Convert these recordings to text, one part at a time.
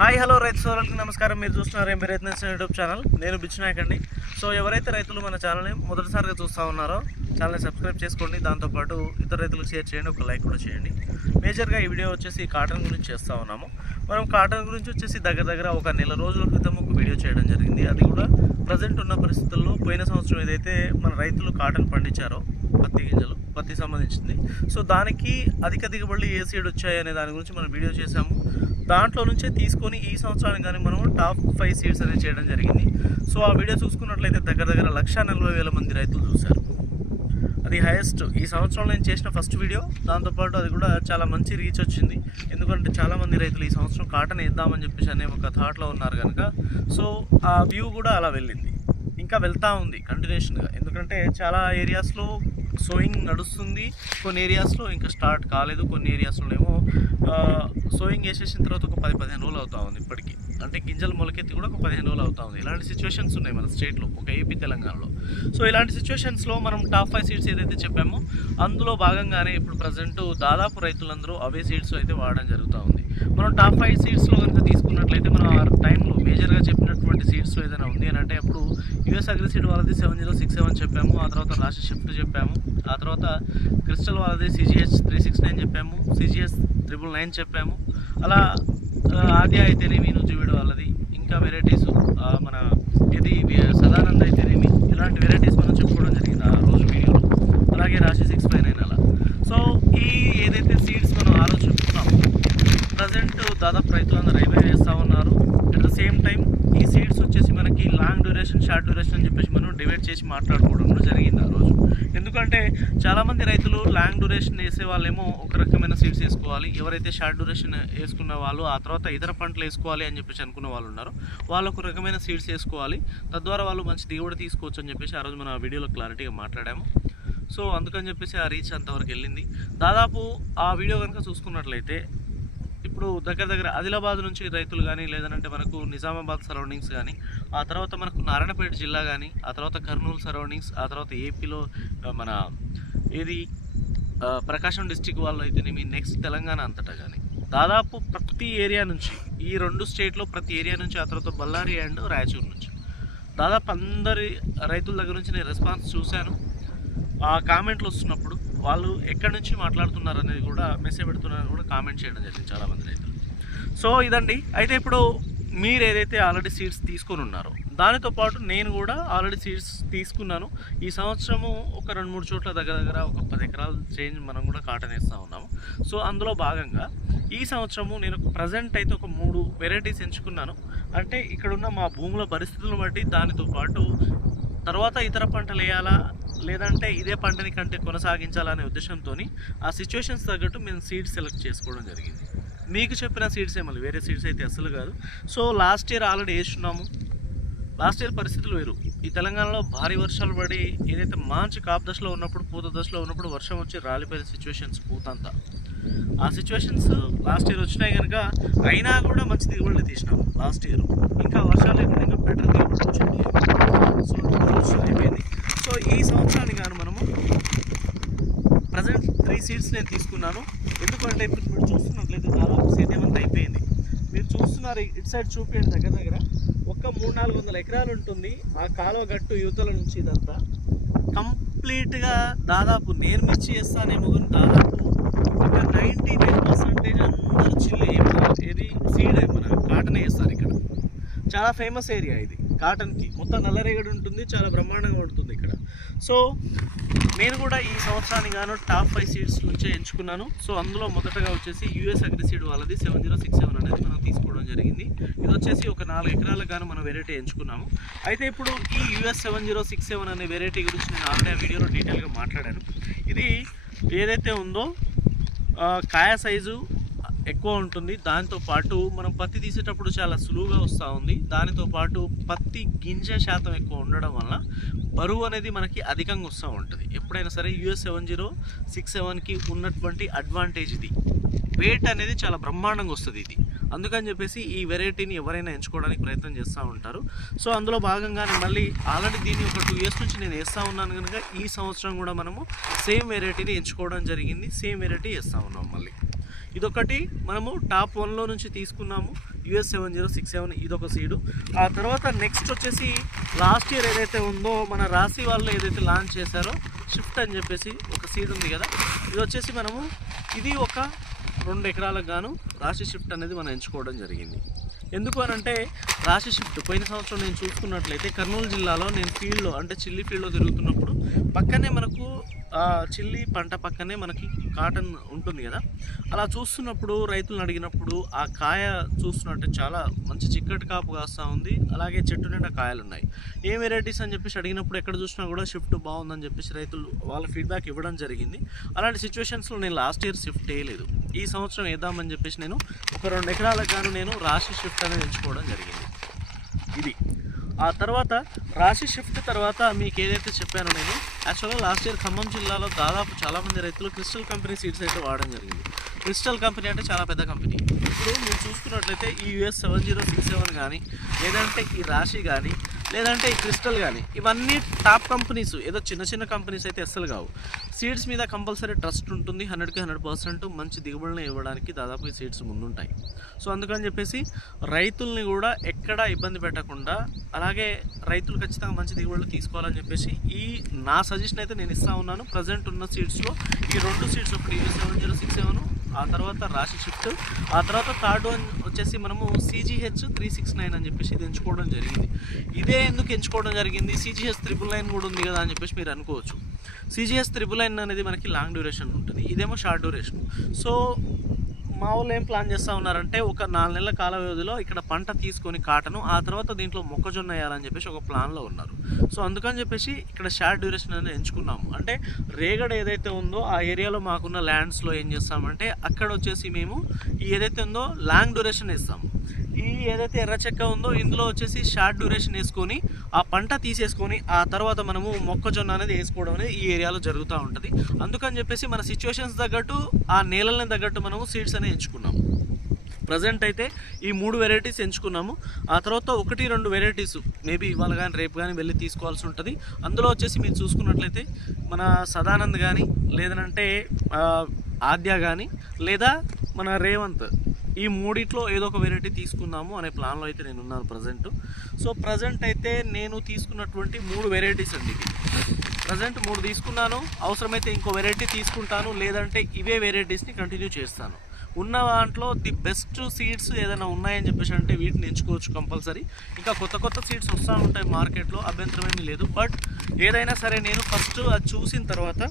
Hi hello రైతు సోదరులకి నమస్కారం. మీరు చూస్తున్నారు ఏం ప్రయత్నిస్తున్న యూట్యూబ్ ఛానల్. నేను బిచ్చునాయక్ అండి. సో ఎవరైతే రైతులు మన ఛానల్ని మొదటిసారిగా చూస్తూ ఉన్నారో ఛానల్ని సబ్స్క్రైబ్ చేసుకోండి. దాంతోపాటు ఇతర రైతులకు షేర్ చేయండి. ఒక లైక్ కూడా చేయండి. మేజర్గా ఈ వీడియో వచ్చేసి కాటన్ గురించి చేస్తూ ఉన్నాము. మనం కాటన్ గురించి వచ్చేసి దగ్గర దగ్గర ఒక నెల రోజుల క్రితం ఒక వీడియో చేయడం జరిగింది. అది కూడా ప్రజెంట్ ఉన్న పరిస్థితుల్లో పోయిన సంవత్సరం ఏదైతే మన రైతులు కాటన్ పండించారో పత్తి గింజలు పత్తి సంబంధించింది. సో దానికి అధిక దిగుబడులు ఏ సీడ్ వచ్చాయి అనే దాని గురించి మనం వీడియో చేశాము. దాంట్లో నుంచే తీసుకొని ఈ సంవత్సరానికి కానీ మనం టాప్ ఫైవ్ సీడ్స్ అనేది చేయడం జరిగింది. సో ఆ వీడియో చూసుకున్నట్లయితే దగ్గర దగ్గర లక్ష నలభై వేల మంది రైతులు చూశారు. అది హైయెస్ట్ ఈ సంవత్సరంలో నేను చేసిన ఫస్ట్ వీడియో దాంతోపాటు అది కూడా చాలా మంచి రీచ్ వచ్చింది. ఎందుకంటే చాలామంది రైతులు ఈ సంవత్సరం కాటన్ వేద్దామని చెప్పేసి అనే ఒక థాట్లో ఉన్నారు కనుక. సో ఆ వ్యూ కూడా అలా వెళ్ళింది. ఇంకా వెళ్తూ ఉంది కంటిన్యూషన్గా ఎందుకంటే చాలా ఏరియాస్లో సోయింగ్ నడుస్తుంది. కొన్ని ఏరియాస్లో ఇంకా స్టార్ట్ కాలేదు కొన్ని ఏరియాస్లో ఏమో సోయింగ్ వేసేసిన తర్వాత ఒక పది పదిహేను రోజులు అవుతా ఉంది ఇప్పటికీ. అంటే గింజలు మొలకెత్తి కూడా ఒక పదిహేను రోజులు అవుతా ఉంది. ఇలాంటి సిచ్యువేషన్స్ ఉన్నాయి మన స్టేట్లో ఒక ఏపీ తెలంగాణలో. సో ఇలాంటి సిచ్యువేషన్స్లో మనం టాప్ ఫైవ్ సీడ్స్ ఏదైతే చెప్పామో అందులో భాగంగానే ఇప్పుడు ప్రజెంట్ దాదాపు రైతులందరూ అవే సీడ్స్ అయితే వాడడం జరుగుతూ ఉంది. మనం టాప్ ఫైవ్ సీడ్స్లో కనుక తీసుకున్నట్లయితే మనం ఆ టైంలో మేజర్గా చెప్పినటువంటి సీడ్స్లో ఏదైనా ఉంది అని అంటే అప్పుడు యుఎస్ అగ్రిసీడ్ వాళ్ళది సెవెన్ జీరో సిక్స్ సెవెన్ చెప్పాము. ఆ తర్వాత లాస్ట్ షిఫ్ట్ చెప్పాము. ఆ తర్వాత క్రిస్టల్ వాళ్ళది సిజిహెచ్ త్రీ సిక్స్ నైన్ చెప్పాము. సిజిహెచ్ త్రిబుల్ నైన్ చెప్పాము. అలా ఆది ఆద్య అయితేనేమి నుజువీడు వాళ్ళది ఇంకా వెరైటీస్ మన ఇది వి- సదానంద అయితేనేమి ఇలాంటి వెరైటీస్ మనం చెప్పుకోవడం జరిగింది ఆ రోజు వీడియోలో. అలాగే రాశి సిక్స్ ఫైవ్ నైన్ అలా. సో ఈ ఏదైతే సీడ్స్ మనం ఆ రోజు చెప్పుకున్నాం ప్రజెంట్ దాదాపు రైతులందరూ రైల్వే వేస్తూ ఉన్నారు. అట్ ద సేమ్ టైం ఈ సీడ్స్ వచ్చేసి మనకి లాంగ్ డ్యూరేషన్ షార్ట్ డ్యూరేషన్ అని చెప్పేసి మనం డివైడ్ చేసి మాట్లాడుకోవడం కూడా జరిగింది ఆ రోజు. ఎందుకంటే చాలామంది రైతులు లాంగ్ డ్యూరేషన్ వేసే వాళ్ళేమో ఒక రకమైన సీడ్స్ వేసుకోవాలి. ఎవరైతే షార్ట్ డ్యూరేషన్ వేసుకున్న వాళ్ళు ఆ తర్వాత ఇతర పంటలు వేసుకోవాలి అని చెప్పేసి అనుకున్న వాళ్ళు ఉన్నారు. వాళ్ళు ఒక రకమైన సీడ్స్ వేసుకోవాలి. తద్వారా వాళ్ళు మంచి దిగుబడి తీసుకోవచ్చు అని చెప్పేసి ఆ రోజు మన వీడియోలో క్లారిటీగా మాట్లాడాము. సో అందుకని చెప్పేసి ఆ రీచ్ అంతవరకు వెళ్ళింది. దాదాపు ఆ వీడియో కనుక చూసుకున్నట్లయితే ఇప్పుడు దగ్గర దగ్గర ఆదిలాబాద్ నుంచి రైతులు కానీ లేదంటే మనకు నిజామాబాద్ సరౌండింగ్స్ కానీ ఆ తర్వాత మనకు నారాయణపేట జిల్లా కానీ ఆ తర్వాత కర్నూలు సరౌండింగ్స్ ఆ తర్వాత ఏపీలో మన ఏది ప్రకాశం డిస్టిక్ వాళ్ళు అయితేనేమి నెక్స్ట్ తెలంగాణ అంతటా కానీ దాదాపు ప్రతి ఏరియా నుంచి ఈ రెండు స్టేట్లో ప్రతి ఏరియా నుంచి ఆ తర్వాత బళ్ళారి అండ్ రాయచూరు నుంచి. దాదాపు అందరి రైతుల దగ్గర నుంచి నేను రెస్పాన్స్ చూశాను. ఆ కామెంట్లు వస్తున్నప్పుడు వాళ్ళు ఎక్కడి నుంచి మాట్లాడుతున్నారు అనేది కూడా మెసేజ్ పెడుతున్నారని కూడా కామెంట్ చేయడం జరిగింది చాలామంది రైతులు. సో ఇదండి. అయితే ఇప్పుడు మీరు ఏదైతే ఆల్రెడీ సీడ్స్ తీసుకొని ఉన్నారో దానితో పాటు నేను కూడా ఆల్రెడీ సీడ్స్ తీసుకున్నాను. ఈ సంవత్సరము ఒక రెండు మూడు చోట్ల దగ్గర దగ్గర ఒక పది ఎకరాలు చేంజ్ మనం కూడా కాటన్ వేస్తూ ఉన్నాము. సో అందులో భాగంగా ఈ సంవత్సరము నేను ప్రజెంట్ అయితే ఒక మూడు వెరైటీస్ ఎంచుకున్నాను. అంటే ఇక్కడున్న మా భూముల పరిస్థితులను బట్టి దానితో పాటు తర్వాత ఇతర పంటలు వేయాలా లేదంటే ఇదే పంటని కంటే కొనసాగించాలనే ఉద్దేశంతో ఆ సిచ్యువేషన్స్ తగ్గట్టు మేము సీడ్స్ సెలెక్ట్ చేసుకోవడం జరిగింది. మీకు చెప్పిన సీడ్స్ మళ్ళీ వేరే సీడ్స్ అయితే అసలు కాదు. సో లాస్ట్ ఇయర్ ఆల్రెడీ వేస్తున్నాము లాస్ట్ ఇయర్ పరిస్థితులు వేరు. ఈ తెలంగాణలో భారీ వర్షాలు పడి ఏదైతే మంచి కాపు దశలో ఉన్నప్పుడు పూత దశలో ఉన్నప్పుడు వర్షం వచ్చి రాలిపోయిన సిచ్యువేషన్స్ పూతంతా. ఆ సిచ్యువేషన్స్ లాస్ట్ ఇయర్ వచ్చినాయి కనుక అయినా కూడా మంచి దిగుబడులు తీసినాము లాస్ట్ ఇయర్. ఇంకా వర్షాలు లేకుండా ఇంకా బెటర్ దిగుబడి వచ్చింది సో అయిపోయింది సో ఈ సంవత్సరానికి కానీ మనము ప్రజెంట్ త్రీ సీడ్స్ నేను తీసుకున్నాను. ఎందుకంటే ఇప్పుడు మీరు చూస్తున్నట్లయితే దాదాపు సేద్యం అంతా అయిపోయింది. మీరు చూస్తున్నారు ఇటు సైడ్ చూపించండి దగ్గర దగ్గర. ఒక మూడు నాలుగు వందల ఎకరాలు ఉంటుంది. ఆ కాలువ గట్టు యువతల నుంచి ఇదంతా. కంప్లీట్గా దాదాపు నేను మిర్చి చేస్తానేమో కానీ దాదాపు ఒక నైంటీ నైన్ పర్సెంటేజ్ అందరూ చిల్లి ఏది సీడ్ మన కాటన్ వేస్తారు ఇక్కడ. చాలా ఫేమస్ ఏరియా ఇది. కాటన్కి. మొత్తం నల్లరేగడి ఉంటుంది చాలా బ్రహ్మాండంగా ఉంటుంది సో నేను కూడా ఈ సంవత్సరానికి గాను టాప్ ఫైవ్ సీడ్స్ నుంచే ఎంచుకున్నాను. సో అందులో మొదటగా వచ్చేసి యూఎస్ అగ్రిసీడ్ వాళ్ళది సెవెన్ జీరో సిక్స్ సెవెన్ అనేది మనం తీసుకోవడం జరిగింది. ఇది వచ్చేసి ఒక నాలుగు ఎకరాలకు గాను మనం వెరైటీ ఎంచుకున్నాము. అయితే ఇప్పుడు ఈ US seven zero six seven అనే వెరైటీ గురించి నేను ఆల్రెడీ ఆ వీడియోలో డీటెయిల్గా మాట్లాడాను. ఇది ఏదైతే ఉందో కాయ సైజు ఎక్కువ ఉంటుంది. దాంతో పాటు మనం పత్తి తీసేటప్పుడు చాలా సులువుగా వస్తూ ఉంది. దానితో పాటు పత్తి గింజ శాతం ఎక్కువ ఉండడం వల్ల బరువు అనేది మనకి అధికంగా వస్తూ ఉంటుంది. ఎప్పుడైనా సరే యూఎస్ సెవెన్ జీరో సిక్స్ సెవెన్కి ఉన్నటువంటి అడ్వాంటేజ్ ఇది. వెయిట్ అనేది చాలా బ్రహ్మాండంగా వస్తుంది ఇది. అందుకని చెప్పేసి ఈ వెరైటీని ఎవరైనా ఎంచుకోవడానికి ప్రయత్నం చేస్తూ ఉంటారు. సో అందులో భాగంగానే మళ్ళీ ఆల్రెడీ దీన్ని ఒక టూ ఇయర్స్ నుంచి నేను వేస్తూ ఉన్నాను కనుక ఈ సంవత్సరం కూడా మనము సేమ్ వెరైటీని ఎంచుకోవడం జరిగింది. సేమ్ వెరైటీ వేస్తూ ఉన్నాం మళ్ళీ. ఇదొకటి మనము టాప్ వన్లో నుంచి తీసుకున్నాము. US seven zero six seven ఇదొక సీడు. ఆ తర్వాత నెక్స్ట్ వచ్చేసి లాస్ట్ ఇయర్ ఏదైతే ఉందో మన రాశి వాళ్ళు ఏదైతే లాంచ్ చేశారో షిఫ్ట్ అని చెప్పేసి ఒక సీడ్ ఉంది కదా. ఇది వచ్చేసి మనము ఇది ఒక రెండు ఎకరాలకు గాను రాశి షిఫ్ట్ అనేది మనం ఎంచుకోవడం జరిగింది. ఎందుకు అని అంటే రాశి షిఫ్ట్ పోయిన సంవత్సరం నేను చూసుకున్నట్లయితే కర్నూలు జిల్లాలో నేను ఫీల్డ్లో అంటే చిల్లి ఫీల్డ్లో తిరుగుతున్నప్పుడు పక్కనే మనకు చిల్లి పంట పక్కనే మనకి కాటన్ ఉంటుంది కదా. అలా చూస్తున్నప్పుడు రైతులను అడిగినప్పుడు ఆ కాయ చూస్తున్నట్టు చాలా మంచి చిక్కటి కాపు కాస్తూ ఉంది. అలాగే చెట్టు నిండా కాయలు ఉన్నాయి ఏ వెరైటీస్ అని చెప్పేసి అడిగినప్పుడు ఎక్కడ చూసినా కూడా షిఫ్ట్ బాగుందని చెప్పేసి రైతులు వాళ్ళ ఫీడ్బ్యాక్ ఇవ్వడం జరిగింది. అలాంటి సిచ్యువేషన్స్లో నేను లాస్ట్ ఇయర్ షిఫ్ట్ వేయలేదు ఈ సంవత్సరం వేద్దామని చెప్పేసి నేను ఒక రెండు ఎకరాలకు గాను నేను రాశి షిఫ్ట్ అనేది ఎంచుకోవడం జరిగింది. ఇది. ఆ తర్వాత రాశి షిఫ్ట్ తర్వాత మీకు ఏదైతే చెప్పానో నేను యాక్చువల్గా లాస్ట్ ఇయర్ ఖమ్మం జిల్లాలో దాదాపు చాలామంది రైతులు క్రిస్టల్ కంపెనీ సీడ్స్ అయితే వాడడం జరిగింది. క్రిస్టల్ కంపెనీ అంటే చాలా పెద్ద కంపెనీ ఇప్పుడు మీరు చూసుకున్నట్లయితే ఈ US seven zero six seven కానీ లేదంటే ఈ రాశి కానీ లేదంటే ఈ క్రిస్టల్ కానీ ఇవన్నీ టాప్ కంపెనీస్ ఏదో చిన్న చిన్న కంపెనీస్ అయితే అస్సలు కావు. సీడ్స్ మీద కంపల్సరీ ట్రస్ట్ ఉంటుంది హండ్రెడ్కి హండ్రెడ్ పర్సెంట్ మంచి దిగుబడిని ఇవ్వడానికి దాదాపు ఈ సీడ్స్ ముందుంటాయి. సో అందుకని చెప్పేసి రైతుల్ని కూడా ఎక్కడా ఇబ్బంది పెట్టకుండా అలాగే రైతులు ఖచ్చితంగా మంచి దిగుబడులు తీసుకోవాలని చెప్పేసి ఈ నా సజెషన్ అయితే నేను ఇస్తా ఉన్నాను. ప్రజెంట్ ఉన్న సీడ్స్లో ఈ రెండు సీడ్స్ ఒకటి సెవెన్ జీరో సిక్స్ సెవెన్ ఆ తర్వాత రాశి షిఫ్ట్ ఆ తర్వాత థర్డ్ వన్ వచ్చేసి మనము సీజీహెచ్ త్రీ సిక్స్ నైన్ అని చెప్పేసి ఇది ఎంచుకోవడం జరిగింది. ఇదే ఎందుకు ఎంచుకోవడం జరిగింది? సీజీహెచ్ త్రిపుల్ నైన్ కూడా ఉంది కదా అని చెప్పేసి మీరు అనుకోవచ్చు. సీజీహెచ్ త్రిపుల్ నైన్ అనేది మనకి లాంగ్ డ్యూరేషన్ ఉంటుంది. ఇదేమో షార్ట్ డ్యూరేషన్ సో మా వాళ్ళు ఏం ప్లాన్ చేస్తూ ఉన్నారంటే ఒక నాలుగు నెలల కాల వ్యవధిలో ఇక్కడ పంట తీసుకొని కాటను ఆ తర్వాత దీంట్లో మొక్కజొన్న వేయాలని చెప్పేసి ఒక ప్లాన్లో ఉన్నారు. సో అందుకని చెప్పేసి ఇక్కడ షార్ట్ డ్యూరేషన్ అనేది ఎంచుకున్నాము. అంటే రేగడ ఏదైతే ఉందో ఆ ఏరియాలో మాకున్న ల్యాండ్స్లో ఏం చేస్తామంటే అక్కడ వచ్చేసి మేము ఏదైతే ఉందో లాంగ్ డ్యూరేషన్ ఇస్తాము ఈ ఏదైతే ఎర్ర చెక్క ఉందో ఇందులో వచ్చేసి షార్ట్ డ్యూరేషన్ వేసుకొని ఆ పంట తీసేసుకొని ఆ తర్వాత మనము మొక్కజొన్న అనేది వేసుకోవడం అనేది ఈ ఏరియాలో జరుగుతూ ఉంటుంది. అందుకని చెప్పేసి మన సిచ్యువేషన్స్ తగ్గట్టు ఆ నేలల్ని తగ్గట్టు మనము సీడ్స్ అనేది ఎంచుకున్నాము. ప్రజెంట్ అయితే ఈ మూడు వెరైటీస్ ఎంచుకున్నాము. ఆ తర్వాత ఒకటి రెండు వెరైటీస్ మేబీ ఇవాళ కానీ రేపు కానీ వెళ్ళి తీసుకోవాల్సి ఉంటుంది. అందులో వచ్చేసి మీరు చూసుకున్నట్లయితే మన సదానంద్ కానీ లేదనంటే ఆద్య కానీ లేదా మన రేవంత్ ఈ మూడిట్లో ఏదో ఒక వెరైటీ తీసుకుందాము అనే ప్లాన్లో అయితే నేను ఉన్నాను ప్రజెంట్ సో ప్రజెంట్ అయితే నేను తీసుకున్నటువంటి మూడు వెరైటీస్ అండి ఇవి. ప్రజెంట్ మూడు తీసుకున్నాను అవసరమైతే ఇంకో వెరైటీ తీసుకుంటాను లేదంటే ఇవే వెరైటీస్ని కంటిన్యూ చేస్తాను. ఉన్న దాంట్లో ది బెస్ట్ సీడ్స్ ఏదైనా ఉన్నాయని చెప్పేసి అంటే వీటిని ఎంచుకోవచ్చు కంపల్సరీ ఇంకా కొత్త కొత్త సీడ్స్ వస్తూ ఉంటాయి మార్కెట్లో అభ్యంతరమేమీ లేదు. బట్ ఏదైనా సరే నేను ఫస్ట్ అది చూసిన తర్వాత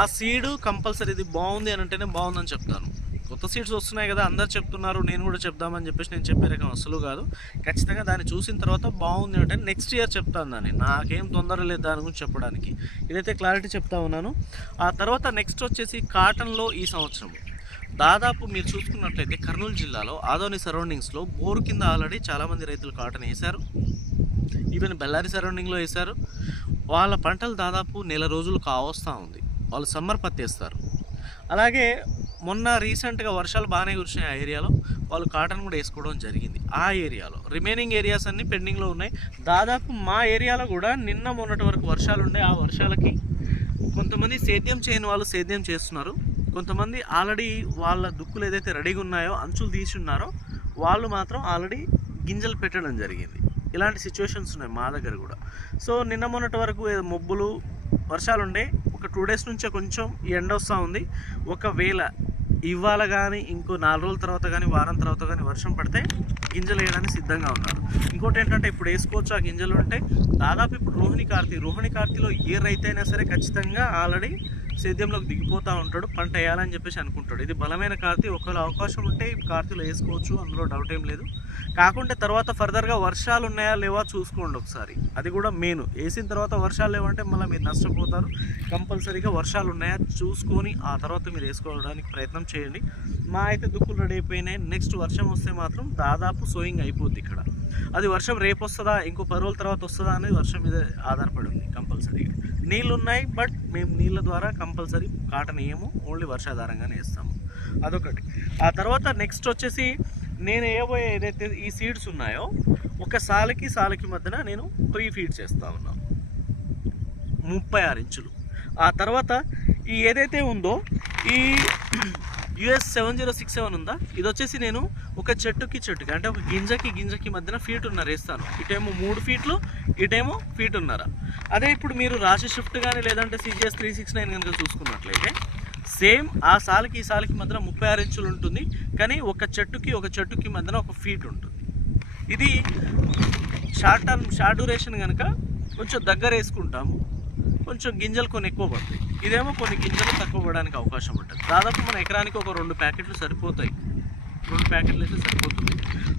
ఆ సీడ్ కంపల్సరీ ఇది బాగుంది అని అంటేనే బాగుందని చెప్తాను. కొత్త సీట్స్ వస్తున్నాయి కదా అందరు చెప్తున్నారు నేను కూడా చెప్దామని చెప్పేసి నేను చెప్పే రకం అసలు కాదు. ఖచ్చితంగా దాన్ని చూసిన తర్వాత బాగుంది అంటే నెక్స్ట్ ఇయర్ చెప్తాను దాన్ని. నాకేం తొందర లేదు దాని గురించి చెప్పడానికి. ఇదైతే క్లారిటీ చెప్తా ఉన్నాను. ఆ తర్వాత నెక్స్ట్ వచ్చేసి కాటన్లో ఈ సంవత్సరం దాదాపు మీరు చూసుకున్నట్లయితే కర్నూలు జిల్లాలో ఆదోని సరౌండింగ్స్లో బోరు కింద ఆల్రెడీ చాలామంది రైతులు కాటన్ వేశారు. ఈవెన్ బెల్లారి సరౌండింగ్లో వేశారు. వాళ్ళ పంటలు దాదాపు నెల రోజులు కావస్తూ ఉంది. వాళ్ళు సమ్మర్ పత్తి వేస్తారు అలాగే మొన్న రీసెంట్గా వర్షాలు బాగానే కురిసినాయి ఆ ఏరియాలో. వాళ్ళు కాటన్ కూడా వేసుకోవడం జరిగింది ఆ ఏరియాలో. రిమైనింగ్ ఏరియాస్ అన్నీ పెండింగ్లో ఉన్నాయి. దాదాపు మా ఏరియాలో కూడా నిన్న మొన్నటి వరకు వర్షాలు ఉండే. ఆ వర్షాలకి కొంతమంది సేద్యం చేయని వాళ్ళు సేద్యం చేస్తున్నారు. కొంతమంది ఆల్రెడీ వాళ్ళ దుక్కులు ఏదైతే రెడీగా ఉన్నాయో అంచులు తీసి ఉన్నారో వాళ్ళు మాత్రం ఆల్రెడీ గింజలు పెట్టడం జరిగింది. ఇలాంటి సిచ్యువేషన్స్ ఉన్నాయి మా దగ్గర కూడా. సో నిన్న మొన్నటి వరకు ఏదో మబ్బులు వర్షాలు ఉండే. ఒక టూ డేస్ నుంచే కొంచెం ఎండ వస్తూ ఉంది. ఒకవేళ ఇవాళ కానీ ఇంకో నాలుగు రోజుల తర్వాత కానీ వారం తర్వాత కానీ వర్షం పడితే గింజలు వేయడానికి సిద్ధంగా ఉన్నారు. ఇంకోటి ఏంటంటే ఇప్పుడు వేసుకోవచ్చు ఆ గింజలు ఉంటే దాదాపు ఇప్పుడు రోహిణి కార్తీ రోహిణి కార్తీలో ఏ రైతు అయినా సరే ఖచ్చితంగా ఆల్రెడీ సేద్యంలోకి దిగిపోతూ ఉంటాడు పంట వేయాలని చెప్పేసి అనుకుంటాడు. ఇది బలమైన కార్తీ ఒకవేళ అవకాశం ఉంటే కార్తీలో వేసుకోవచ్చు అందులో డౌట్ ఏం లేదు. కాకుంటే తర్వాత ఫర్దర్గా వర్షాలు ఉన్నాయా లేవా చూసుకోండి ఒకసారి. అది కూడా మెయిన్ వేసిన తర్వాత వర్షాలు లేవంటే మళ్ళీ మీరు నష్టపోతారు. కంపల్సరీగా వర్షాలు ఉన్నాయా చూసుకొని ఆ తర్వాత మీరు వేసుకోవడానికి ప్రయత్నం చేయండి. మా అయితే దుక్కులు రెడీ అయిపోయినాయి. నెక్స్ట్ వర్షం వస్తే మాత్రం దాదాపు సోయింగ్ అయిపోద్ది ఇక్కడ. అది వర్షం రేపు వస్తుందా ఇంకో పది రోజుల తర్వాత వస్తుందా అనేది వర్షం మీద ఆధారపడి ఉంది కంపల్సరీగా. నీళ్ళు ఉన్నాయి బట్ మేము నీళ్ళ ద్వారా కంపల్సరీ కాటన్ వేయము ఓన్లీ వర్షాధారంగానే వేస్తాము. అదొకటి. ఆ తర్వాత నెక్స్ట్ వచ్చేసి నేను ఏబోయే ఏదైతే ఈ సీడ్స్ ఉన్నాయో ఒక సాలకి సాలకి మధ్యన నేను ప్రీ ఫీడ్ చేస్తా ఉన్నాను ముప్పై ఆరు ఇంచులు. ఆ తర్వాత ఈ ఏదైతే ఉందో ఈ US seven zero six seven ఉందా? ఇది వచ్చేసి నేను ఒక చెట్టుకి చెట్టుకి అంటే ఒక గింజకి గింజకి మధ్యన ఫీట్ ఉన్నారు వేస్తాను ఇటేమో మూడు ఫీట్లు ఇటేమో ఫీట్ ఉన్నర. అదే ఇప్పుడు మీరు రాశి షిఫ్ట్ కానీ లేదంటే సిజిఎస్ త్రీ సిక్స్ నైన్ కనుక చూసుకున్నట్లయితే సేమ్ ఆ సాలకి ఈ సాలకి మధ్యన ముప్పై ఆరు ఇంచులు ఉంటుంది. కానీ ఒక చెట్టుకి ఒక చెట్టుకి మధ్యన ఒక ఫీట్ ఉంటుంది. ఇది షార్ట్ టర్మ్ షార్ట్ డ్యూరేషన్ కనుక కొంచెం దగ్గర వేసుకుంటాము. కొంచెం గింజలు కొన్ని ఎక్కువ పడతాయి. ఇదేమో కొన్ని గింజలు తక్కువ పడడానికి అవకాశం ఉంటుంది. దాదాపు మన ఎకరానికి ఒక రెండు ప్యాకెట్లు సరిపోతాయి. రెండు ప్యాకెట్లు అయితే సరిపోతుంది.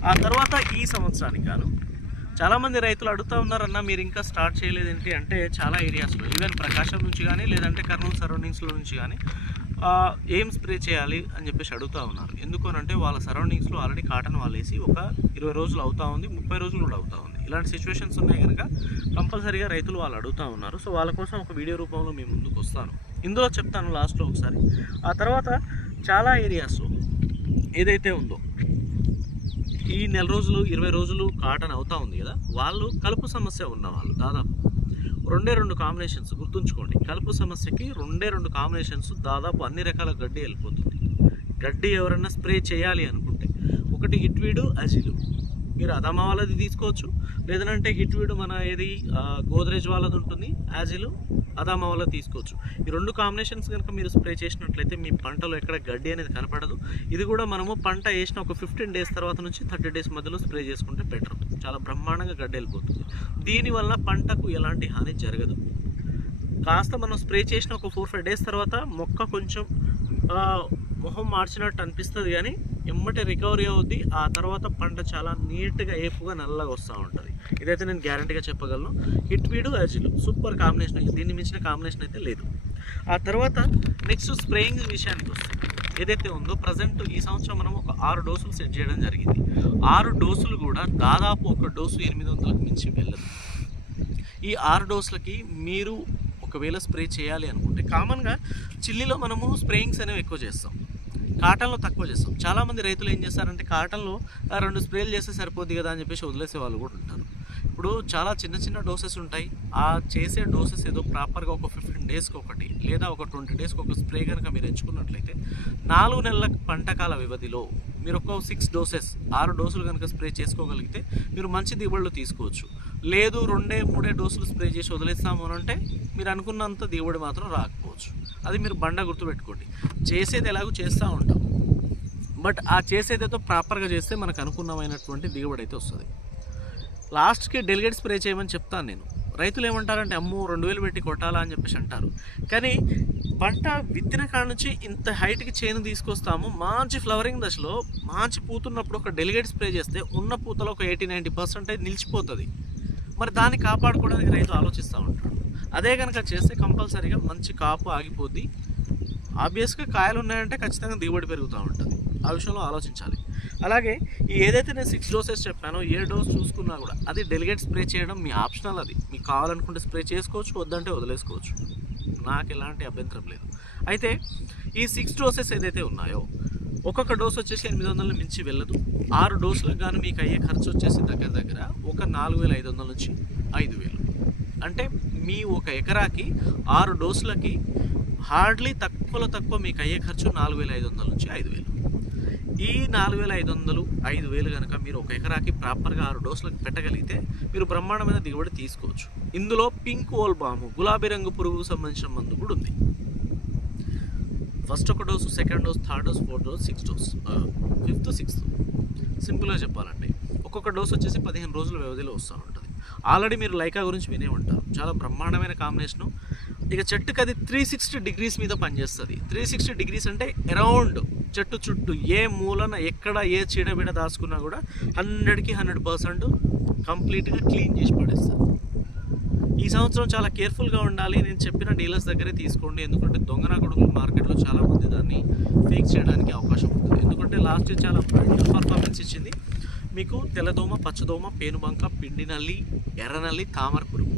ఆ తర్వాత ఈ సంవత్సరానికి గాను చాలామంది రైతులు అడుగుతూ ఉన్నారన్న మీరు ఇంకా స్టార్ట్ చేయలేదేంటి అంటే చాలా ఏరియాస్లో ఈవెన్ ప్రకాశం నుంచి కానీ లేదంటే కర్నూలు సరౌండింగ్స్లో నుంచి కానీ ఏం స్ప్రే చేయాలి అని చెప్పేసి అడుగుతూ ఉన్నారు. ఎందుకనంటే వాళ్ళ సరౌండింగ్స్లో ఆల్రెడీ కాటన్ వాళ్ళేసి ఒక ఇరవై రోజులు అవుతా ఉంది ముప్పై రోజులు కూడా అవుతూ ఉంది. ఇలాంటి సిచ్యువేషన్స్ ఉన్నాయి కనుక కంపల్సరీగా రైతులు వాళ్ళు అడుగుతూ ఉన్నారు. సో వాళ్ళ కోసం ఒక వీడియో రూపంలో మేము ముందుకు వస్తాను. ఇందులో చెప్తాను లాస్ట్లో ఒకసారి. ఆ తర్వాత చాలా ఏరియాస్లో ఏదైతే ఉందో. ఈ నెల రోజులు ఇరవై రోజులు కాటన్ అవుతా ఉంది కదా వాళ్ళు కలుపు సమస్య ఉన్న వాళ్ళు దాదాపు. రెండే రెండు కాంబినేషన్స్ గుర్తుంచుకోండి. కలుపు సమస్యకి రెండే రెండు కాంబినేషన్స్ దాదాపు అన్ని రకాల గడ్డి వెళ్ళిపోతుంది. గడ్డి ఎవరన్నా స్ప్రే చేయాలి అనుకుంటే. ఒకటి హిట్వీడు అజిలు. మీరు అదమ్మ వాళ్ళది తీసుకోవచ్చు. లేదంటే హిట్వీడు మన ఏది గోద్రేజ్ వాళ్ళది ఉంటుంది యాజిలు అదామా తీసుకోవచ్చు. ఈ రెండు కాంబినేషన్స్ కనుక మీరు స్ప్రే చేసినట్లయితే మీ పంటలో ఎక్కడ గడ్డి అనేది కనపడదు. ఇది కూడా మనము పంట వేసిన ఒక ఫిఫ్టీన్ డేస్ తర్వాత నుంచి థర్టీ డేస్ మధ్యలో స్ప్రే చేసుకుంటే బెటర్ చాలా బ్రహ్మాండంగా గడ్డి వెళ్ళిపోతుంది. దీనివల్ల పంటకు ఎలాంటి హాని జరగదు. కాస్త మనం స్ప్రే చేసిన ఒక ఫోర్ ఫైవ్ డేస్ తర్వాత మొక్క కొంచెం మొహం మార్చినట్టు అనిపిస్తుంది కానీ ఎమ్మటి రికవరీ అవుద్ది. ఆ తర్వాత పంట చాలా నీట్గా ఏపుగా నల్లగా వస్తూ ఉంటుంది. ఇదైతే నేను గ్యారంటీగా చెప్పగలను. హిట్ వీడు అజిలు సూపర్ కాంబినేషన్ దీన్ని మించిన కాంబినేషన్ అయితే లేదు. ఆ తర్వాత నెక్స్ట్ స్ప్రేయింగ్ విషయానికి వస్తుంది ఏదైతే ఉందో ప్రజెంట్ ఈ సంవత్సరం మనం ఒక ఆరు డోసులు సెట్ చేయడం జరిగింది. ఆరు డోసులు కూడా దాదాపు ఒక డోసు ఎనిమిది వందలకు మించి వెళ్ళదు. ఈ ఆరు డోసులకి మీరు ఒకవేళ స్ప్రే చేయాలి అనుకుంటే కామన్గా చిల్లీలో మనము స్ప్రేయింగ్స్ అనేవి ఎక్కువ చేస్తాం. కాటన్లో తక్కువ చేస్తాం. చాలామంది రైతులు ఏం చేస్తారంటే కాటన్లో "ఆ, రెండు స్ప్రేలు చేస్తే సరిపోద్ది కదా అని చెప్పేసి వదిలేసే వాళ్ళు కూడా ఉంటారు. ఇప్పుడు చాలా చిన్న చిన్న డోసెస్ ఉంటాయి. ఆ చేసే డోసెస్ ఏదో ప్రాపర్గా ఒక ఫిఫ్టీన్ డేస్కి ఒకటి లేదా ఒక ట్వంటీ డేస్కి ఒక స్ప్రే కనుక మీరు ఎంచుకున్నట్లయితే నాలుగు నెలల పంటకాల వ్యవధిలో మీరు ఒక సిక్స్ డోసెస్ ఆరు డోసులు కనుక స్ప్రే చేసుకోగలిగితే మీరు మంచి దిగుబడులు తీసుకోవచ్చు. లేదు రెండే మూడే డోసులు స్ప్రే చేసి వదిలేస్తాము అని అంటే మీరు అనుకున్నంత దిగుబడి మాత్రం రాకపోవచ్చు. అది మీరు బండ గుర్తుపెట్టుకోండి చేసేది ఎలాగో చేస్తూ ఉంటాం. బట్ ఆ చేసేదేదో ప్రాపర్గా చేస్తే మనకు అనుకున్నమైనటువంటి దిగుబడి అయితే వస్తుంది. లాస్ట్కి డెలిగేట్ స్ప్రే చేయమని చెప్తాను నేను. రైతులు ఏమంటారంటే అమ్మో రెండు వేలు పెట్టి కొట్టాలా అని చెప్పేసి అంటారు. కానీ పంట విత్తిన కాడ నుంచి ఇంత హైట్కి చేను తీసుకొస్తాము. మంచి ఫ్లవరింగ్ దశలో మంచి పూతున్నప్పుడు ఒక డెలిగేట్ స్ప్రే చేస్తే ఉన్న పూతలో ఒక ఎయిటీ నైంటీ పర్సెంట్ నిలిచిపోతుంది. మరి దాన్ని కాపాడుకోవడానికి రైతు ఆలోచిస్తూ ఉంటాడు అదే కనుక చేస్తే కంపల్సరీగా మంచి కాపు ఆగిపోద్ది. ఆబ్వియస్గా కాయలు ఉన్నాయంటే ఖచ్చితంగా దిగుబడి పెరుగుతూ ఉంటుంది. ఆ విషయంలో ఆలోచించాలి. అలాగే ఈ ఏదైతే నేను సిక్స్ డోసెస్ చెప్పానో ఏ డోస్ చూసుకున్నా కూడా అది డెలిగేట్ స్ప్రే చేయడం మీ ఆప్షనల్ అది. మీకు కావాలనుకుంటే స్ప్రే చేసుకోవచ్చు వద్దంటే వదిలేసుకోవచ్చు. నాకు ఎలాంటి అభ్యంతరం లేదు. అయితే ఈ సిక్స్ డోసెస్ ఏదైతే ఉన్నాయో ఒక్కొక్క డోస్ వచ్చేసి ఎనిమిది వందల మించి వెళ్ళదు. ఆరు డోసులకు కానీ మీకు అయ్యే ఖర్చు వచ్చేసి దగ్గర దగ్గర ఒక నాలుగు వేల ఐదు వందల నుంచి ఐదు వేలు. అంటే మీ ఒక ఎకరాకి ఆరు డోసులకి హార్డ్లీ తక్కువలో తక్కువ మీకు అయ్యే ఖర్చు నాలుగు వేల ఐదు వందల నుంచి ఐదు వేలు. ఈ నాలుగు వేల ఐదు వందలు ఐదు వేలు కనుక మీరు ఒక ఎకరాకి ప్రాపర్గా ఆరు డోసులకు పెట్టగలిగితే మీరు బ్రహ్మాండమైన దిగుబడి తీసుకోవచ్చు. ఇందులో పింక్ ఓల్ బాము గులాబీ రంగు పురుగుకు సంబంధించిన మందు కూడా ఉంది. ఫస్ట్ ఒక dose second dose third dose fourth dose sixth dose fifth sixth. సింపుల్గా చెప్పాలంటే ఒక్కొక్క డోస్ వచ్చేసి పదిహేను రోజుల వ్యవధిలో వస్తూ ఉంటుంది. ఆల్రెడీ మీరు లైకా గురించి వినే ఉంటారు. చాలా బ్రహ్మాండమైన కాంబినేషను. ఇక చెట్టుకి అది త్రీ సిక్స్టీ డిగ్రీస్ మీద పనిచేస్తుంది. త్రీ సిక్స్టీ డిగ్రీస్ అంటే అరౌండ్ చెట్టు చుట్టూ ఏ మూలన ఎక్కడ ఏ చీడబిడ దాచుకున్నా కూడా హండ్రెడ్కి హండ్రెడ్ పర్సెంట్ కంప్లీట్గా క్లీన్ చేసి పడేస్తుంది. ఈ సంవత్సరం చాలా కేర్ఫుల్గా ఉండాలి. నేను చెప్పిన డీలర్స్ దగ్గరే తీసుకోండి. ఎందుకంటే దొంగన కొడుకులు మార్కెట్లో చాలామంది దాన్ని ఫేక్ చేయడానికి అవకాశం ఉంటుంది. ఎందుకంటే లాస్ట్ ఇయర్ చాలా బ్రైట్ పర్ఫార్మెన్స్ ఇచ్చింది. మీకు తెల్లదోమ పచ్చదోమ పేనుబంక పిండి నల్లి ఎర్రనల్లి తామర పురుగు.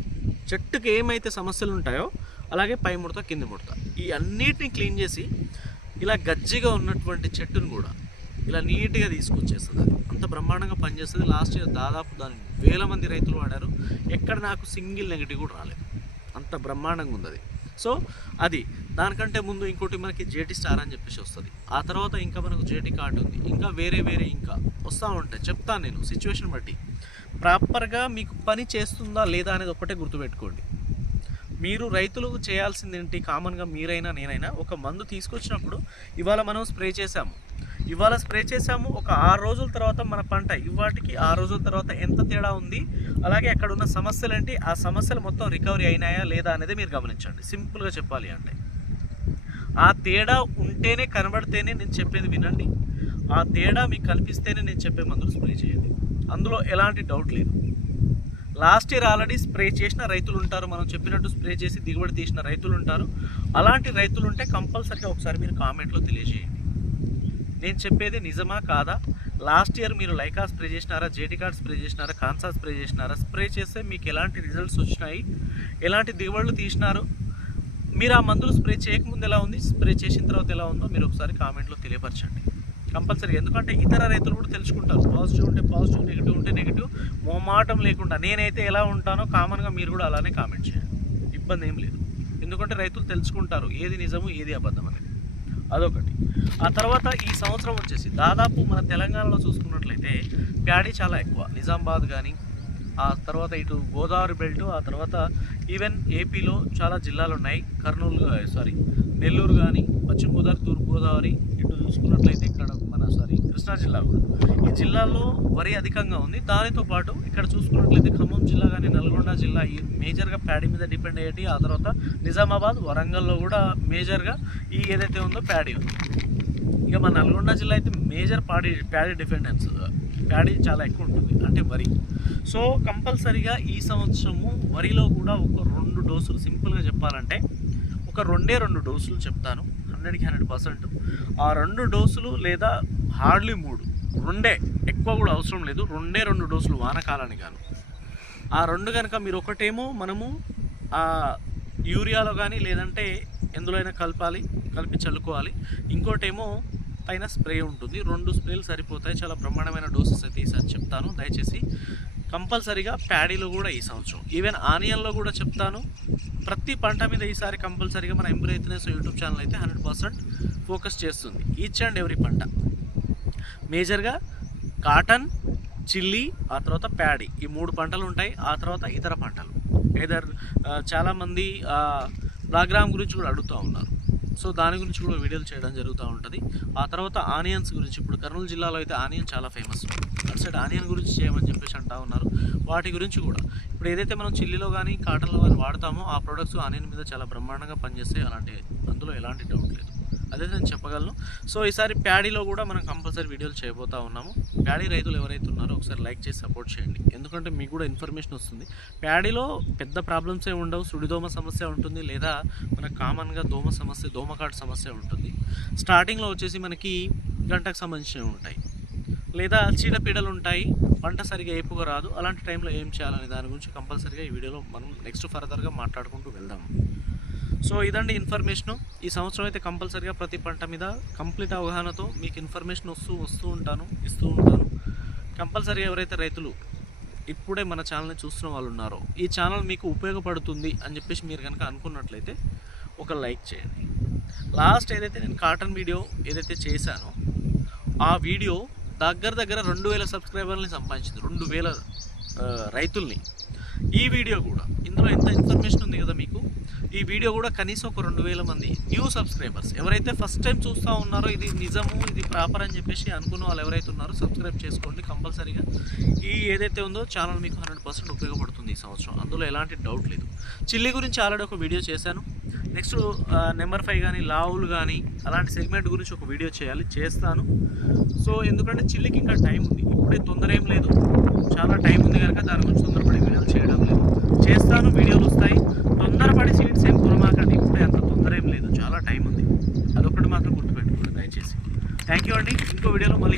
చెట్టుకి ఏమైతే సమస్యలు ఉంటాయో అలాగే పై ముడత కింది ముడత. ఈ అన్నిటిని క్లీన్ చేసి ఇలా గజ్జిగా ఉన్నటువంటి చెట్టును కూడా ఇలా నీట్గా తీసుకొచ్చేస్తుంది అది. అంత బ్రహ్మాండంగా పనిచేస్తుంది. లాస్ట్ ఇయర్ దాదాపు దాని వేల మంది రైతులు వాడారు. ఎక్కడ నాకు సింగిల్ నెగిటివ్ కూడా రాలేదు. అంత బ్రహ్మాండంగా ఉంది అది. సో అది దానికంటే ముందు ఇంకోటి మనకి జేటీ స్టార్ అని చెప్పేసి వస్తుంది. ఆ తర్వాత ఇంకా మనకు జేటీ కార్డు ఉంది. ఇంకా వేరే వేరే ఇంకా వస్తూ ఉంటాయి. చెప్తాను నేను సిచ్యువేషన్ బట్టి. ప్రాపర్గా మీకు పని చేస్తుందా లేదా అనేది ఒకటే గుర్తుపెట్టుకోండి. మీరు రైతులు చేయాల్సింది ఏంటి కామన్గా మీరైనా నేనైనా ఒక మందు తీసుకొచ్చినప్పుడు ఇవాళ మనం స్ప్రే చేసాము ఇవాళ స్ప్రే చేసాము ఒక ఆరు రోజుల తర్వాత మన పంట ఇవాటికి ఆరు రోజుల తర్వాత ఎంత తేడా ఉంది? అలాగే అక్కడ ఉన్న సమస్యలు ఏంటి ఆ సమస్యలు మొత్తం రికవరీ అయినాయా లేదా అనేది మీరు గమనించండి. సింపుల్గా చెప్పాలి అంటే. ఆ తేడా ఉంటేనే కనబడితేనే నేను చెప్పేది వినండి. ఆ తేడా మీకు కనిపిస్తేనే నేను చెప్పే మందులు స్ప్రే చేయండి. అందులో ఎలాంటి డౌట్ లేదు. లాస్ట్ ఇయర్ ఆల్రెడీ స్ప్రే చేసిన రైతులు ఉంటారు. మనం చెప్పినట్టు స్ప్రే చేసి దిగుబడి తీసిన రైతులు ఉంటారు. అలాంటి రైతులు ఉంటే కంపల్సరీగా ఒకసారి మీరు కామెంట్లో తెలియజేయండి. నేను చెప్పేది నిజమా కాదా? లాస్ట్ ఇయర్ మీరు లైకా స్ప్రే చేసినారా? జేటీ కార్డ్ స్ప్రే చేసినారా? కాన్సా స్ప్రే చేసినారా? స్ప్రే చేస్తే మీకు ఎలాంటి రిజల్ట్స్ వచ్చినాయి? ఎలాంటి దిగుబడులు తీసినారు? మీరు ఆ మందులు స్ప్రే చేయకముందు ఎలా ఉంది? స్ప్రే చేసిన తర్వాత ఎలా ఉందో మీరు ఒకసారి కామెంట్లో తెలియపరచండి. కంపల్సరీ. ఎందుకంటే ఇతర రైతులు కూడా తెలుసుకుంటారు. పాజిటివ్ ఉంటే పాజిటివ్ నెగిటివ్ ఉంటే నెగిటివ్. మోమాటం లేకుండా నేనైతే ఎలా ఉంటానో కామన్గా మీరు కూడా అలానే కామెంట్ చేయండి. ఇబ్బంది ఏం లేదు. ఎందుకంటే రైతులు తెలుసుకుంటారు ఏది నిజము ఏది అబద్ధం అనేది. అదొకటి. ఆ తర్వాత ఈ సంవత్సరం వచ్చేసి దాదాపు మన తెలంగాణలో చూసుకున్నట్లయితే ప్యాడీ చాలా ఎక్కువ. నిజామాబాద్ కానీ ఆ తర్వాత ఇటు గోదావరి బెల్ట్ ఆ తర్వాత ఈవెన్ ఏపీలో చాలా జిల్లాలు ఉన్నాయి. కర్నూలు సారీ నెల్లూరు కానీ పశ్చిమ గోదావరి తూర్పు గోదావరి ఇటు చూసుకున్నట్లయితే ఇక్కడ కృష్ణా జిల్లా కూడా ఈ జిల్లాలో వరి అధికంగా ఉంది. దానితో పాటు ఇక్కడ చూసుకున్నట్లయితే ఖమ్మం జిల్లా కానీ నల్గొండ జిల్లా ఈ మేజర్గా ప్యాడీ మీద డిపెండ్ అయ్యేటి ఆ తర్వాత నిజామాబాద్ వరంగల్లో కూడా మేజర్గా ఈ ఏదైతే ఉందో ప్యాడీ ఉంది. ఇక మా నల్గొండ జిల్లా అయితే మేజర్ పాడి ప్యాడీ డిపెండెన్స్ ప్యాడీ చాలా ఎక్కువ ఉంటుంది. అంటే వరి. సో కంపల్సరీగా ఈ సంవత్సరము వరిలో కూడా ఒక రెండు డోసులు సింపుల్గా చెప్పాలంటే ఒక రెండే రెండు డోసులు చెప్తాను. హండ్రెడ్కి హండ్రెడ్ పర్సెంట్. ఆ రెండు డోసులు లేదా హార్డ్లీ మూడు. రెండే. ఎక్కువ కూడా అవసరం లేదు. రెండే రెండు డోసులు వానకాలానికి గాను. ఆ రెండు కనుక మీరు ఒకటేమో మనము ఆ యూరియాలో కానీ లేదంటే ఎందులో అయినా కలపాలి కలిపి చల్లుకోవాలి. ఇంకోటేమో పైన స్ప్రే ఉంటుంది. రెండు స్ప్రేలు సరిపోతాయి. చాలా బ్రహ్మాండమైన డోసెస్ అయితే ఈసారి చెప్తాను. దయచేసి కంపల్సరీగా ప్యాడీలో కూడా ఈ సంవత్సరం. ఈవెన్ ఆనియన్లో కూడా చెప్తాను. ప్రతి పంట మీద ఈసారి కంపల్సరీగా మన ఎంబ్రైత్నెస్ యూట్యూబ్ ఛానల్ అయితే హండ్రెడ్ పర్సెంట్ ఫోకస్ చేస్తుంది. ఈచ్ అండ్ ఎవ్రీ పంట. మేజర్గా కాటన్ చిల్లీ ఆ తర్వాత ప్యాడీ ఈ మూడు పంటలు ఉంటాయి. ఆ తర్వాత ఇతర పంటలు. ఏదర్ చాలామంది బ్లాగ్రామ్ గురించి కూడా అడుగుతూ ఉన్నారు. సో దాని గురించి కూడా వీడియోలు చేయడం జరుగుతూ ఉంటుంది. ఆ తర్వాత ఆనియన్స్ గురించి ఇప్పుడు కర్నూలు జిల్లాలో అయితే ఆనియన్ చాలా ఫేమస్. అటు సైడ్ ఆనియన్ గురించి చేయమని చెప్పేసి అంటా ఉన్నారు. వాటి గురించి కూడా. ఇప్పుడు ఏదైతే మనం చిల్లీలో కానీ కాటన్లో కానీ వాడతామో ఆ ప్రొడక్ట్స్ ఆనియన్ మీద చాలా బ్రహ్మాండంగా పనిచేస్తాయి. అలాంటి అందులో ఎలాంటి డౌట్ లేదు. అదే నేను చెప్పగలను. సో ఈసారి ప్యాడీలో కూడా మనం కంపల్సరీ వీడియోలు చేయబోతా ఉన్నాము. ప్యాడీ రైతులు ఎవరైతే ఉన్నారో ఒకసారి లైక్ చేసి సపోర్ట్ చేయండి. ఎందుకంటే మీకు కూడా ఇన్ఫర్మేషన్ వస్తుంది. ప్యాడీలో పెద్ద ప్రాబ్లమ్స్ ఏ ఉండవు. సుడిదోమ సమస్య ఉంటుంది. లేదా మన కామన్గా దోమ సమస్య దోమకాటు సమస్య ఉంటుంది. స్టార్టింగ్లో వచ్చేసి మనకి గంటకు సంబంధించినవి ఉంటాయి. లేదా చీడపీడలు ఉంటాయి. పంట సరిగా ఏపుగా రాదు అలాంటి టైంలో ఏం చేయాలనే దాని గురించి కంపల్సరీగా ఈ వీడియోలో మనం నెక్స్ట్ ఫర్దర్గా మాట్లాడుకుంటూ వెళ్దాం. సో ఇదండి ఇన్ఫర్మేషన్. ఈ సంవత్సరం అయితే కంపల్సరీగా ప్రతి పంట మీద కంప్లీట్ అవగాహనతో మీకు ఇన్ఫర్మేషన్ వస్తూ వస్తూ ఉంటాను ఇస్తూ ఉంటాను. కంపల్సరీ ఎవరైతే రైతులు ఇప్పుడే మన ఛానల్ని చూస్తున్న వాళ్ళు ఉన్నారో ఈ ఛానల్ మీకు ఉపయోగపడుతుంది అని చెప్పేసి మీరు కనుక అనుకున్నట్లయితే ఒక లైక్ చేయండి. లాస్ట్ ఏదైతే నేను కాటన్ వీడియో ఏదైతే చేశానో ఆ వీడియో దగ్గర దగ్గర రెండు వేల సబ్స్క్రైబర్ని సంపాదించింది రెండు వేల రైతుల్ని. ఈ వీడియో కూడా. ఇందులో ఎంత ఇన్ఫర్మేషన్ ఉంది కదా మీకు? ఈ వీడియో కూడా కనీసం ఒక రెండు వేల మంది న్యూ సబ్స్క్రైబర్స్. ఎవరైతే ఫస్ట్ టైం చూస్తూ ఉన్నారో ఇది నిజము ఇది ప్రాపర్ అని చెప్పేసి అనుకున్న వాళ్ళు ఎవరైతే ఉన్నారో సబ్స్క్రైబ్ చేసుకోండి కంపల్సరీగా. ఈ ఏదైతే ఉందో ఛానల్ మీకు హండ్రెడ్ పర్సెంట్ ఉపయోగపడుతుంది ఈ సంవత్సరం. అందులో ఎలాంటి డౌట్ లేదు. చిల్లి గురించి ఆల్రెడీ ఒక వీడియో చేశాను. నెక్స్ట్ నెంబర్ ఫైవ్ కానీ లావులు కానీ అలాంటి సెగ్మెంట్ గురించి ఒక వీడియో చేయాలి చేస్తాను. సో ఎందుకంటే చిల్లికి ఇంకా టైం ఉంది. ఇప్పుడే తొందర ఏం లేదు. చాలా టైం ఉంది కనుక దాని గురించి తొందరపడి వీడియోలు చేయడం లేదు. చేస్తాను వీడియోలు వస్తాయి. తొందరపడి సీట్స్ ఏం కొనమాకండి. ఇప్పుడే అంత తొందర ఏం లేదు. చాలా టైం ఉంది. అదొకటి మాత్రం గుర్తుపెట్టుకోండి దయచేసి. థ్యాంక్ యూ అండి. ఇంకో వీడియోలో మళ్ళీ